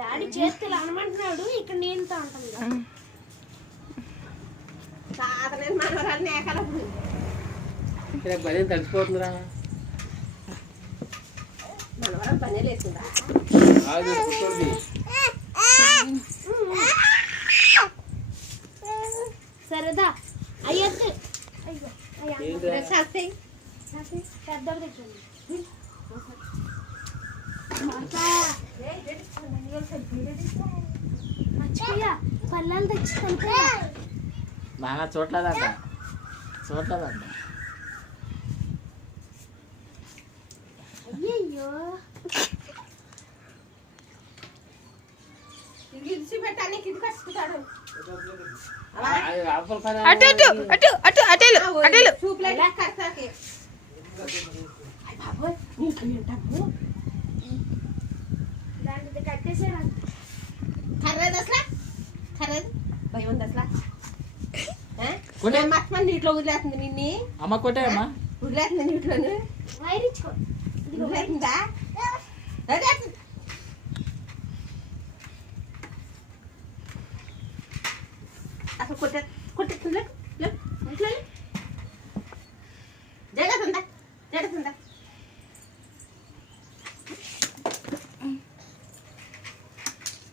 Daddy చేస్తే అనమంటున్నాడు, ఇక్కడ నేనుతో అంటాను. మనవరాన్ని పని తడిచిపోతుందిరా. మనవరం పనే లేకుండా సరేదా అయ్యద్దు. పెద్దోడు తెచ్చండి. మర్చిపోయా పల్లెలు తెచ్చుకుంటా. బాగా చూడలేదంట. అయ్యయ్యో పెట్టానికి ఇది కట్టుకుంటాడు. దానికి కట్టేసాడు. ఖర్రేది అసలు ఖర్రేది భయం ఉంది అసలు. మర్చిపోయి నీటిలో వదిలేస్తుంది. నిన్ను అమ్మ కొట్టే అమ్మా వదిలేస్తుంది నీటిలోను. వైరించుకో వదిలేస్తుందా? అసలు కొట్టేస్తుందా? జగతుందా?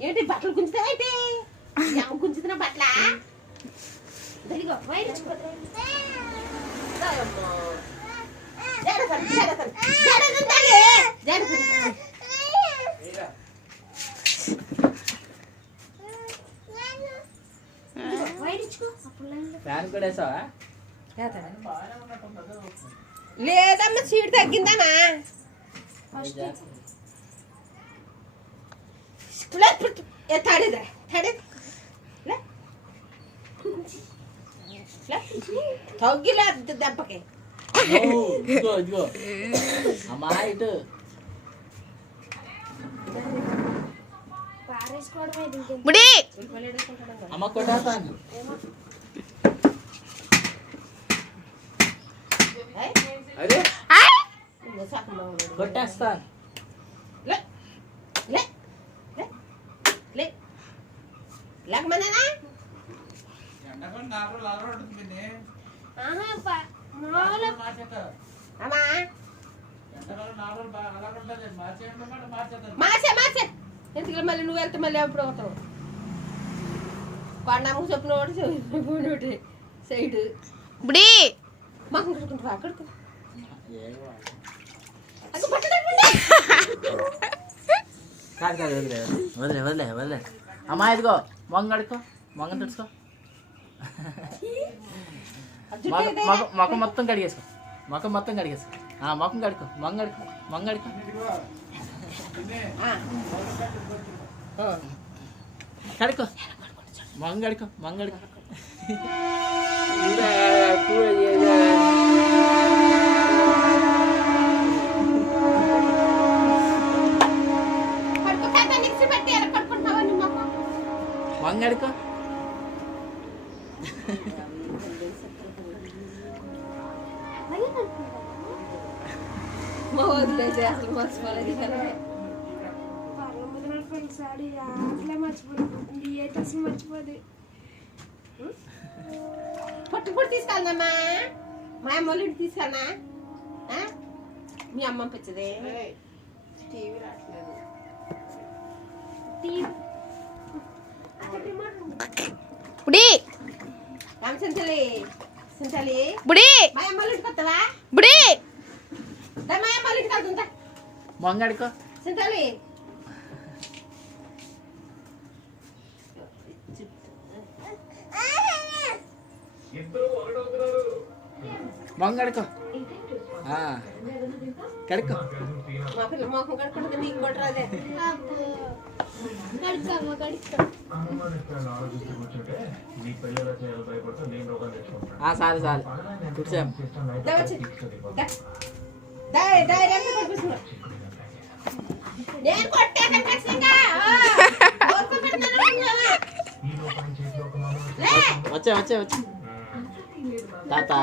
ఏంటి బట్టలు గుంజుతావా? ఏంటి గుంజుతున్నా బట్టల? ఇదిగో వైరించుకో. లేదమ్మా సీట్ తగ్గిందమ్మా. తగ్గిలే దెబ్బకి. అమ్మా ఇటు అమ్మ కొట్టేస్తాను. కొట్టేస్తాను. ఎందుకు మళ్ళీ నువ్వు వెళ్తే మళ్ళీ ఎప్పుడు అవుతావు? కొండమ్మ చెప్పిన ఒకటి సైడ్ మాకు కడుకుంటావా? కడుకు వదిలే అమ్మా. ఇదిగో మొంగ కడుకో, మొంగ తెచ్చుకో. మొఖం మొత్తం కడిగేసుకో. మొఖం కడుకో. మొంగ కడుకో. కడుకో మొంగ కడుకో. మంగడుకో. మర్చిపోదు. పొట్టు తీసుకెళ్దామా? మా అమ్మ వాళ్ళ ఇంటికి తీసుకెళ్ళనా? మీ అమ్మ పంపించదే. టీవీ రావట్లేదు. మొంగడుకో. మొంగడుకో. కడుకో. మా పిల్ల మొహం కడుకుంటుంది. నీకు కొట్టరాదే. చాలు కూర్చోం. వచ్చే తాత.